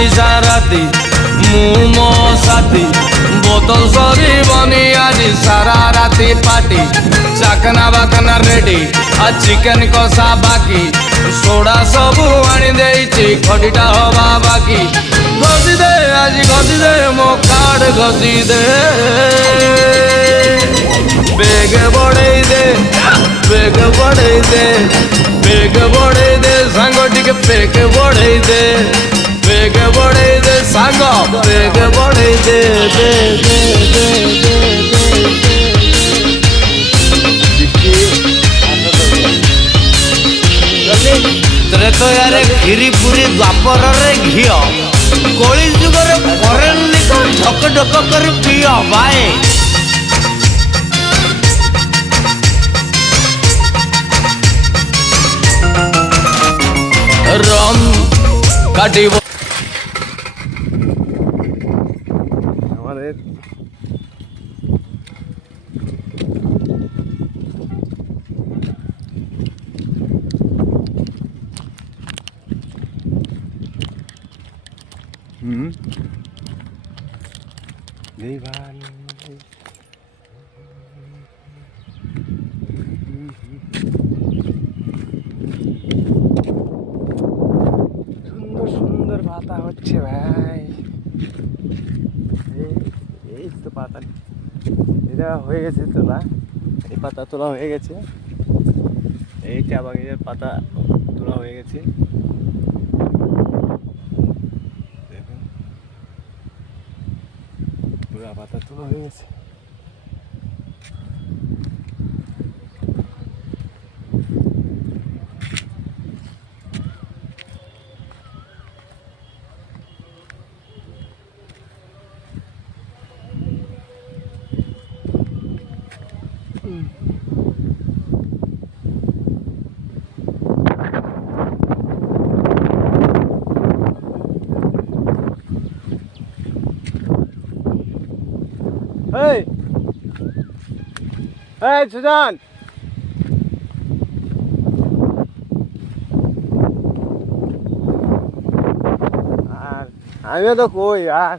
নিশা রাতি মু মো সাথী বোতল সরিবনি আজ সারা রাতি পার্টি চাকনা বাকনা রেডি আর চিকেন কষা বাকি সোডা সবু আনি দেইছি খটিটা হবা বাকি ঘষি দে আজ ঘষি দে মো কার্ড ঘষি দে বেগ বড়েই দে বেগ বড়েই দে বেগ বড়েই দে সাঙ্গ টিকে বেগ বড়েই দে বেগ বড়েই দে সাঙ্গ বেগ বড়েই দে দে দে দে দে ତ୍ରେତୟାରେ କ୍ଷୀରି ପୁରୀ ଦ୍ୱାପରରେ ଘିଅ କଳି ଯୁଗରେ କରେଣ୍ଟ ଢକ ଢକ କରି ପିଅ ବାଏ রম কাটিব আমাদের দেবান সুন্দর পাতা হচ্ছে ভাই এই তো পাতা এটা হয়ে গেছে তোলা এই পাতা তোলা হয়ে গেছে এই চা বাগিচার পাতা তোলা হয়ে গেছে দেখুন পুরো পাতা তোলা হয়ে গেছে Hey! Hey, Sudan! আমিও তো কই আর